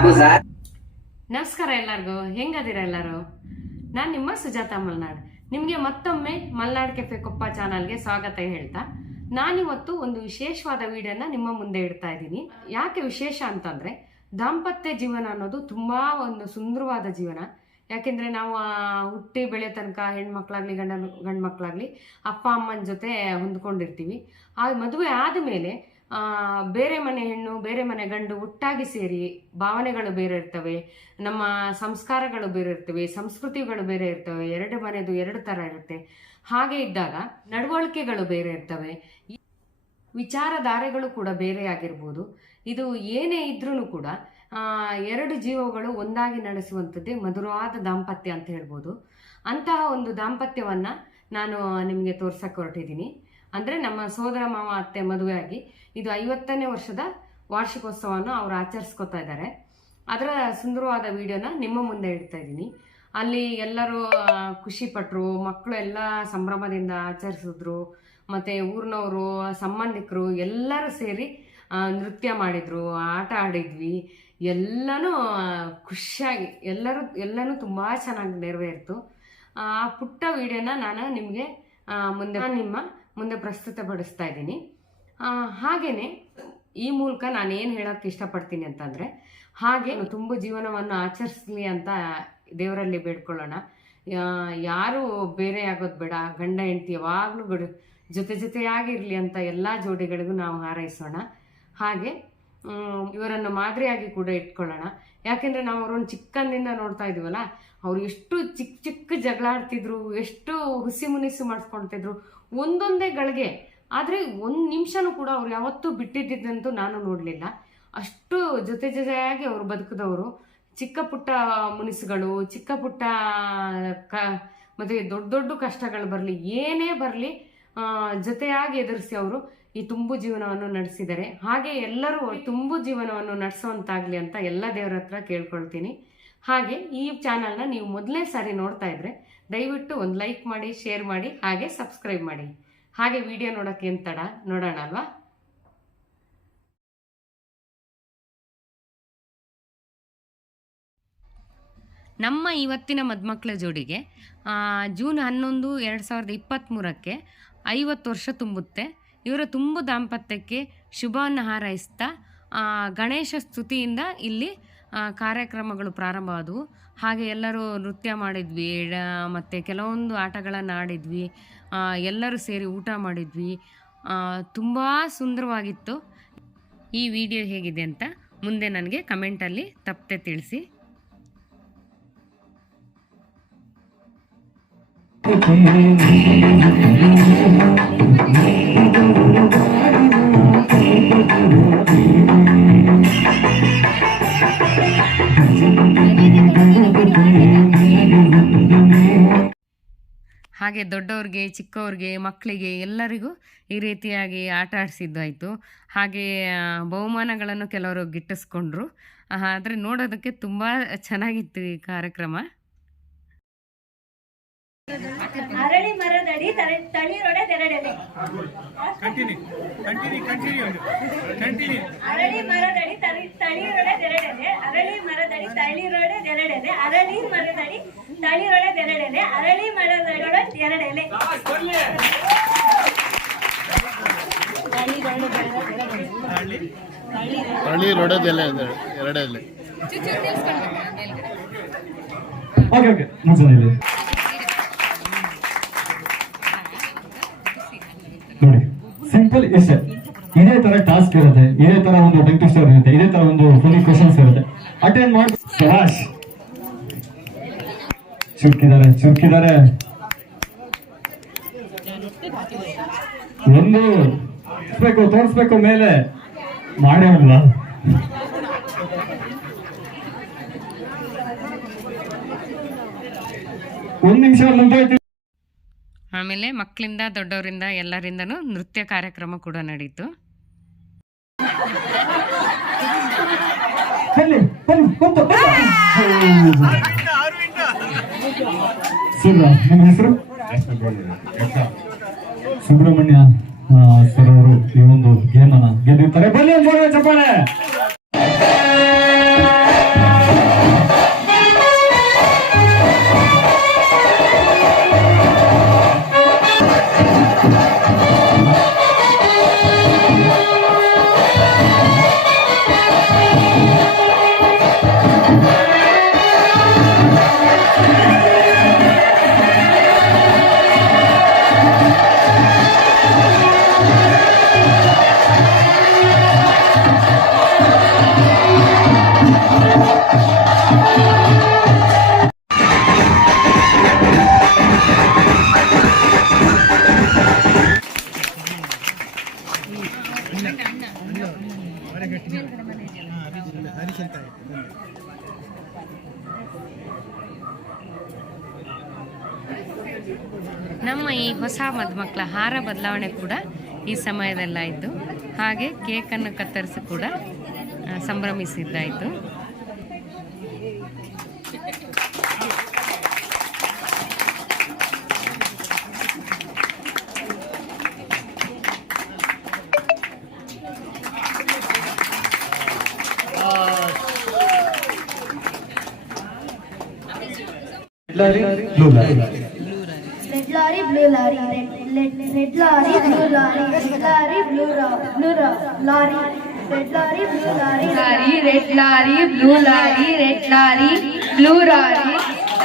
ನಮಸ್ಕಾರ ಎಲ್ಲರಿಗೂ. ಹೆಂಗದಿರ ಎಲ್ಲರೂ? ನಾನು ನಿಮ್ಮ ಸುಜಾತಾ ಮಲ್ನಾಡ್. ನಿಮಗೆ ಮತ್ತೊಮ್ಮೆ ಮಲ್ನಾಡ್ ಕೆಫೆ ಕೊಪ್ಪ ಚಾನಲ್ಗೆ ಸ್ವಾಗತ ಹೇಳ್ತಾ. ನಾನಿವತ್ತು ಒಂದು ವಿಶೇಷವಾದ ವಿಡಿಯೋನ ನಿಮ್ಮ ಮುಂದೆ ಇಡ್ತಾ ಇದ್ದೀನಿ. ಯಾಕೆ ವಿಶೇಷ ಅಂತಂದ್ರೆ, ದಾಂಪತ್ಯ ಜೀವನ ಅನ್ನೋದು ತುಂಬಾ ಒಂದು ಸುಂದರವಾದ ಜೀವನ. ಯಾಕೆಂದ್ರೆ ನಾವು ಹುಟ್ಟಿ ಬೆಳೆಯೋ ತನಕ ಹೆಣ್ಮಕ್ಳಾಗ್ಲಿ ಗಂಡ ಗಂಡು ಮಕ್ಕಳಾಗ್ಲಿ ಅಪ್ಪ, ಅಮ್ಮನ ಜೊತೆ ಹೊಂದ್ಕೊಂಡಿರ್ತೀವಿ. ಆ ಮದುವೆ ಆದಮೇಲೆ ಬೇರೆ ಮನೆ ಹೆಣ್ಣು, ಬೇರೆ ಮನೆ ಗಂಡು ಒಟ್ಟಾಗಿ ಸೇರಿ ಭಾವನೆಗಳು ಬೇರೆ ಇರ್ತವೆ, ನಮ್ಮ ಸಂಸ್ಕಾರಗಳು ಬೇರೆ ಇರ್ತವೆ, ಸಂಸ್ಕೃತಿಗಳು ಬೇರೆ ಇರ್ತವೆ, ಎರಡು ಮನೆದು ಎರಡು ಥರ ಇರುತ್ತೆ. ಹಾಗೆ ಇದ್ದಾಗ ನಡವಳಿಕೆಗಳು ಬೇರೆ ಇರ್ತವೆ. ವಿಚಾರಧಾರೆಗಳು ಕೂಡ ಬೇರೆ ಆಗಿರ್ಬೋದು. ಇದು ಏನೇ ಇದ್ರೂ ಕೂಡ ಎರಡು ಜೀವಗಳು ಒಂದಾಗಿ ನಡೆಸುವಂಥದ್ದೇ ಮಧುರವಾದ ದಾಂಪತ್ಯ ಅಂತ ಹೇಳ್ಬೋದು. ಅಂತಹ ಒಂದು ದಾಂಪತ್ಯವನ್ನು ನಾನು ನಿಮಗೆ ತೋರ್ಸಕ್ಕೆ ಹೊರಟಿದ್ದೀನಿ. ಅಂದರೆ ನಮ್ಮ ಸೋದರ ಮಾವ, ಅತ್ತೆ ಮದುವೆಯಾಗಿ ಇದು ಐವತ್ತನೇ ವರ್ಷದ ವಾರ್ಷಿಕೋತ್ಸವವನ್ನು ಅವರು ಆಚರಿಸ್ಕೊತಾ ಇದ್ದಾರೆ. ಅದರ ಸುಂದರವಾದ ವಿಡಿಯೋನ ನಿಮ್ಮ ಮುಂದೆ ಇಡ್ತಾ ಇದ್ದೀನಿ. ಅಲ್ಲಿ ಎಲ್ಲರೂ ಖುಷಿ ಪಟ್ಟರು ಮಕ್ಕಳು ಎಲ್ಲ ಸಂಭ್ರಮದಿಂದ ಆಚರಿಸಿದ್ರು. ಮತ್ತು ಊರಿನವರು, ಸಂಬಂಧಿಕರು ಎಲ್ಲರೂ ಸೇರಿ ನೃತ್ಯ ಮಾಡಿದ್ರು, ಆಟ ಆಡಿದ್ವಿ. ಎಲ್ಲನೂ ಖುಷಿಯಾಗಿ, ಎಲ್ಲರೂ, ಎಲ್ಲನೂ ತುಂಬ ಚೆನ್ನಾಗಿ ನೆರವೇರಿತು. ಆ, ಪುಟ್ಟ ವಿಡಿಯೋನ ನಾನು ನಿಮಗೆ ಮುಂದೆ ನಿಮ್ಮ ಮುಂದೆ ಪ್ರಸ್ತುತಪಡಿಸ್ತಾ ಇದ್ದೀನಿ. ಹಾಗೆಯೇ ಈ ಮೂಲಕ ನಾನು ಏನು ಹೇಳೋಕ್ಕೆ ಇಷ್ಟಪಡ್ತೀನಿ ಅಂತಂದರೆ, ಹಾಗೆ ತುಂಬ ಜೀವನವನ್ನು ಆಚರಿಸ್ಲಿ ಅಂತ ದೇವರಲ್ಲಿ ಬೇಡ್ಕೊಳ್ಳೋಣ. ಯಾರು ಬೇರೆ ಆಗೋದು ಬೇಡ. ಗಂಡ, ಹೆಂಡತಿ ಯಾವಾಗಲೂ ಗಡು ಜೊತೆ ಜೊತೆಯಾಗಿರಲಿ ಅಂತ ಎಲ್ಲ ಜೋಡಿಗಳಿಗೂ ನಾವು ಹಾರೈಸೋಣ. ಹಾಗೆ ಇವರನ್ನು ಮಾದರಿಯಾಗಿ ಕೂಡ ಇಟ್ಕೊಳ್ಳೋಣ. ಯಾಕೆಂದರೆ ನಾವು ಅವ್ರನ್ನ ಚಿಕ್ಕಂದಿಂದ ನೋಡ್ತಾ ಇದೀವಲ್ಲ ಅವ್ರು ಎಷ್ಟು ಚಿಕ್ಕ ಚಿಕ್ಕ ಜಗಳ ಆಡ್ತಿದ್ರು ಎಷ್ಟು ಹುಸಿ ಮುನಿಸು ಮಾಡಿಸ್ಕೊಳ್ತಿದ್ರು, ಒಂದೊಂದೇ ಗಳಿಗೆ. ಆದರೆ ಒಂದು ನಿಮಿಷನೂ ಕೂಡ ಅವ್ರು ಯಾವತ್ತೂ ಬಿಟ್ಟಿದ್ದಂತೂ ನಾನು ನೋಡಲಿಲ್ಲ. ಅಷ್ಟು ಜೊತೆ ಜೊತೆಯಾಗಿ ಅವರು ಬದುಕಿದವರು. ಚಿಕ್ಕ ಪುಟ್ಟ ಮುನಿಸುಗಳು ಚಿಕ್ಕ ಪುಟ್ಟ ಕ, ಮತ್ತು ದೊಡ್ಡ ದೊಡ್ಡ ಕಷ್ಟಗಳು ಬರಲಿ, ಏನೇ ಬರಲಿ ಜೊತೆಯಾಗಿ ಎದುರಿಸಿ ಅವರು ಈ ತುಂಬು ಜೀವನವನ್ನು ನಡೆಸಿದ್ದಾರೆ. ಹಾಗೆ ಎಲ್ಲರೂ ತುಂಬು ಜೀವನವನ್ನು ನಡೆಸುವಂತಾಗಲಿ ಅಂತ ಎಲ್ಲ ದೇವರ ಹತ್ರ ಕೇಳ್ಕೊಳ್ತೀನಿ. ಹಾಗೆ ಈ ಚಾನಲ್ನ ನೀವು ಮೊದಲನೇ ಸಾರಿ ನೋಡ್ತಾ ಇದ್ರೆ ದಯವಿಟ್ಟು ಒಂದು ಲೈಕ್ ಮಾಡಿ ಶೇರ್ ಮಾಡಿ, ಹಾಗೆ ಸಬ್ಸ್ಕ್ರೈಬ್ ಮಾಡಿ. ಹಾಗೆ ವಿಡಿಯೋ ನೋಡೋಕೆ ಏನು ತಡ? ನೋಡೋಣ ಅಲ್ವಾ? ನಮ್ಮ ಇವತ್ತಿನ ಮದುಮಕ್ಕಳ ಜೋಡಿಗೆ ಜೂನ್ ಹನ್ನೊಂದು, ಎರಡು ಸಾವಿರದ ಇಪ್ಪತ್ತ್ಮೂರಕ್ಕೆ ಐವತ್ತು ವರ್ಷ ತುಂಬುತ್ತೆ. ಇವರ ತುಂಬು ದಾಂಪತ್ಯಕ್ಕೆ ಶುಭವನ್ನು ಹಾರೈಸ್ತಾ ಗಣೇಶ ಸ್ತುತಿಯಿಂದ ಇಲ್ಲಿ ಕಾರ್ಯಕ್ರಮಗಳು ಪ್ರಾರಂಭವಾದವು. ಹಾಗೆ ಎಲ್ಲರೂ ನೃತ್ಯ ಮಾಡಿದ್ವಿ ಮತ್ತು ಕೆಲವೊಂದು ಆಟಗಳನ್ನು ಆಡಿದ್ವಿ ಎಲ್ಲರೂ ಸೇರಿ ಊಟ ಮಾಡಿದ್ವಿ. ತುಂಬ ಸುಂದರವಾಗಿತ್ತು. ಈ ವಿಡಿಯೋ ಹೇಗಿದೆ ಅಂತ ಮುಂದೆ ನನಗೆ ಕಮೆಂಟಲ್ಲಿ ತಪ್ಪದೆ ತಿಳಿಸಿ. ಹಾಗೆ ದೊಡ್ಡವ್ರಿಗೆ ಚಿಕ್ಕವ್ರಿಗೆ ಮಕ್ಕಳಿಗೆ ಎಲ್ಲರಿಗೂ ಈ ರೀತಿಯಾಗಿ ಆಟ ಆಡಿಸಿದ್ದಾಯಿತು. ಹಾಗೆ ಬಹುಮಾನಗಳನ್ನು ಕೆಲವರು ಗಿಟ್ಟಿಸ್ಕೊಂಡ್ರು. ಆದರೆ ನೋಡೋದಕ್ಕೆ ತುಂಬ ಚೆನ್ನಾಗಿತ್ತು ಈ ಕಾರ್ಯಕ್ರಮ. ಅರಳಿ ಮರದಡಿ ತಳಿ- ತಳಿರೊಡೆ ತೆರಡೆಲೆ ಕಂಟಿನ್ಯೂ ಕಂಟಿನ್ಯೂ ಕಂಟಿನ್ಯೂ ಕಂಟಿನ್ಯೂ ಅರಳಿ ಮರದಡಿ ತಳಿ ತಳಿರೊಡೆ ತೆರಡೆಲೆ ಅರಳಿ ಮರದಡಿ ತಳಿರೊಡೆ ತೆರಡೆಲೆ ಅರಳಿ ತೆರಡೆಲೆ ಅರಳಿ ಮರದಡಿಯೊಡೆ ತೆರಡೆಲೆ ಹಳ್ಳಿ ರೊಡದೆಲೆ ಎರಡೆಲೆ. Okay okay. ನೋಡಿ ಸಿಂಪಲ್ ಇಷ್ಟೇ ಇದೇ ತರ ಟಾಸ್ಕ್ ಇರುತ್ತೆ ಇದೇ ತರ ಒಂದು ಟೆಂಕ್ ಇರುತ್ತೆ ಇದೇ ತರ ಒಂದು ಫುಲ್ ಕ್ವಶನ್ಸ್ ಇರುತ್ತೆ. ಅಟೆಂಡ್ ಮಾಡಿ ಚುರುಕಿದ್ದಾರೆ ಚುರುಕಿದ್ದಾರೆ. ಒಂದು ತೋರಿಸ್ಬೇಕು ತೋರಿಸ್ಬೇಕು ಮೇಲೆ. ಮಾಡೇ ಅಲ್ವಾ? ಒಂದ್ ನಿಮಿಷ ಮುಂದೆ ಆಮೇಲೆ ಮಕ್ಕಳಿಂದ ದೊಡ್ಡವರಿಂದ ಎಲ್ಲರಿಂದನೂ ನೃತ್ಯ ಕಾರ್ಯಕ್ರಮ ಕೂಡ ನಡೀತು. ಬನ್ನಿ ಬನ್ನಿ ಕುಂತು ಸರ್ ನಿಮ್ಮ ಹೆಸರು? ಸುಬ್ರಹ್ಮಣ್ಯ ಸರ್ ಅವರು ಈ ಒಂದು ಗೇಮನ್ನ ಗೆದ್ದಿರ್ತಾರೆ. ಬನ್ನಿ ಚಪ್ಪಾಳೆ! ನಮ್ಮ ಈ ಹೊಸ ಮದುಮಕ್ಕಳ ಹಾರ ಬದಲಾವಣೆ ಕೂಡ ಈ ಸಮಯದಲ್ಲಾಯಿತು. ಹಾಗೆ ಕೇಕನ್ನು ಕತ್ತರಿಸಿ ಕೂಡ ಸಂಭ್ರಮಿಸಿದ್ದಾಯಿತು. ಎಲ್ಲರಿಗೂ lorry, blue lorry, red, red, red lorry, blue lorry, red lorry, blue lorry, blue lorry, red lorry, blue lorry, lorry, red lorry, blue lorry, red lorry, blue lorry,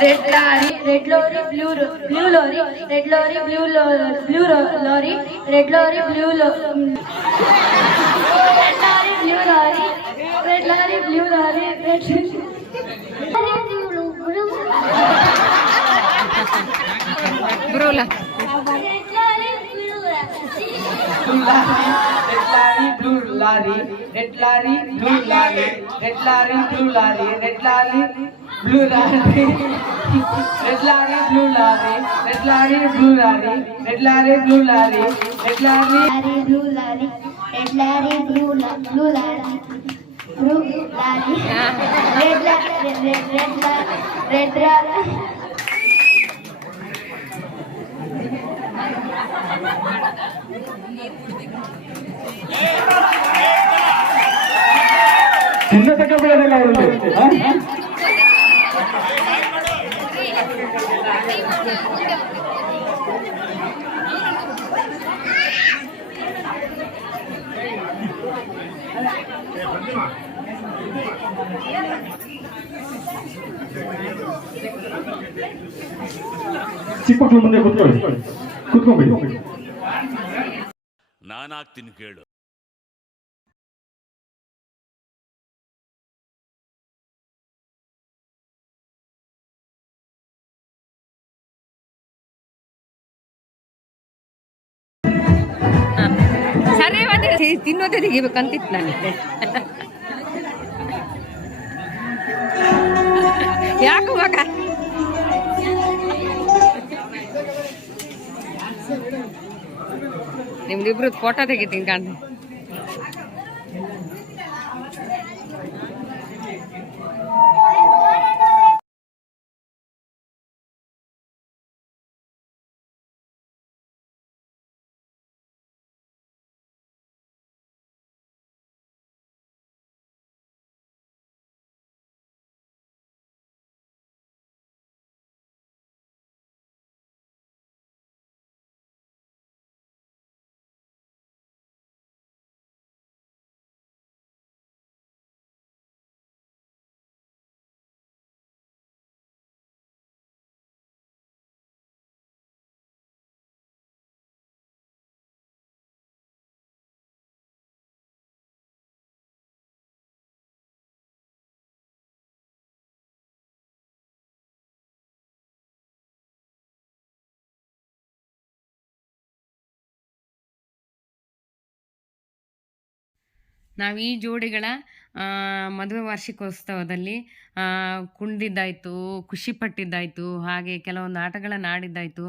red lorry, red lorry, blue blue lorry, red lorry, blue lorry, blue lorry, red lorry, blue lorry, red lorry, blue lorry, red lorry, blue lorry, red lorry, blue lorry. बोला red lorry blue lorry red lorry blue lorry red lorry blue lorry red lorry blue lorry red lorry blue lorry red lorry blue lorry red lorry blue lorry red lorry blue lorry red lorry blue blue lorry blue lorry red red red red red ra- ಚಿನ್ನ ತಗೊಂಡ್ಬಿಡೋದಿಲ್ಲ ಅವರಲ್ಲಿ ಚಿಕ್ಕ ಮಕ್ಕಳು ಮುಂದೆ ಕೂತ್ಕೊಳ್ಳಿ ಕೂತ್ಕೊಂಡ್ಬಿಡಿ ನಾನಾಗ್ತೀನಿ ಕೇಳು. ಸರಿ ಮತ್ತೆ ತಿನ್ನೋದೇ ತೆಗಿಬೇಕಂತಿತ್ತು ನನಗೆ? ಯಾಕೆ ಮಗ? ನಿಮ್ದಿಬ್ರದ್ದು ಫೋಟೋ ತೆಗಿತೀನಿ ಕಾಣ್ತೀನಿ ನಾವು ಈ ಜೋಡಿಗಳ ಮದುವೆ ವಾರ್ಷಿಕೋತ್ಸವದಲ್ಲಿ ಕುಣಿದಿದ್ದಾಯಿತು ಖುಷಿ ಪಟ್ಟಿದ್ದಾಯಿತು, ಹಾಗೆ ಕೆಲವೊಂದು ಆಟಗಳನ್ನು ಆಡಿದ್ದಾಯಿತು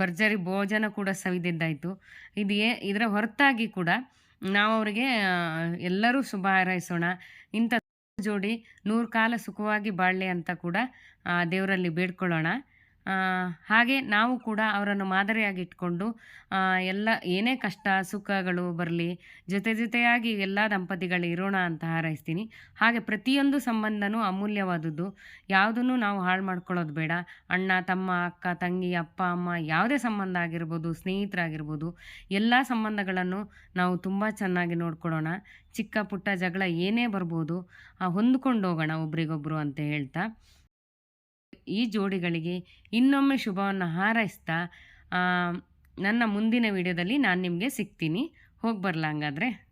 ಭರ್ಜರಿ ಭೋಜನ ಕೂಡ ಸವಿದಿದ್ದಾಯಿತು. ಇದು ಇದರ ಹೊರತಾಗಿ ಕೂಡ ನಾವು ಅವರಿಗೆ ಎಲ್ಲರೂ ಶುಭ ಹಾರೈಸೋಣ. ಇಂಥ ಜೋಡಿ ನೂರು ಕಾಲ ಸುಖವಾಗಿ ಬಾಳಲಿ ಅಂತ ಕೂಡ ದೇವರಲ್ಲಿ ಬೇಡ್ಕೊಳ್ಳೋಣ. ಹಾಗೆ ನಾವು ಕೂಡ ಅವರನ್ನು ಮಾದರಿಯಾಗಿ ಇಟ್ಕೊಂಡು ಎಲ್ಲ ಏನೇ ಕಷ್ಟ, ಸುಖಗಳು ಬರಲಿ, ಜೊತೆ ಜೊತೆಯಾಗಿ ಎಲ್ಲ ದಂಪತಿಗಳು ಇರೋಣ ಅಂತ ಹಾರೈಸ್ತೀನಿ. ಹಾಗೆ ಪ್ರತಿಯೊಂದು ಸಂಬಂಧನೂ ಅಮೂಲ್ಯವಾದದ್ದು. ಯಾವುದನ್ನು ನಾವು ಹಾಳು ಮಾಡ್ಕೊಳ್ಳೋದು ಬೇಡ. ಅಣ್ಣ, ತಮ್ಮ, ಅಕ್ಕ, ತಂಗಿ, ಅಪ್ಪ, ಅಮ್ಮ ಯಾವುದೇ ಸಂಬಂಧ ಆಗಿರ್ಬೋದು, ಸ್ನೇಹಿತರಾಗಿರ್ಬೋದು, ಎಲ್ಲ ಸಂಬಂಧಗಳನ್ನು ನಾವು ತುಂಬ ಚೆನ್ನಾಗಿ ನೋಡ್ಕೊಳ್ಳೋಣ. ಚಿಕ್ಕ ಪುಟ್ಟ ಜಗಳ ಏನೇ ಬರ್ಬೋದು ಹೊಂದ್ಕೊಂಡು ಹೋಗೋಣ ಒಬ್ರಿಗೊಬ್ರು ಅಂತ ಹೇಳ್ತಾ. ಈ ಜೋಡಿಗಳಿಗೆ ಇನ್ನೊಮ್ಮೆ ಶುಭವನ್ನು ಹಾರೈಸ್ತಾ ನನ್ನ ಮುಂದಿನ ವಿಡಿಯೋದಲ್ಲಿ ನಾನು ನಿಮಗೆ ಸಿಗ್ತೀನಿ. ಹೋಗಿ ಬರಲಾ ಹಂಗಾದ್ರೆ.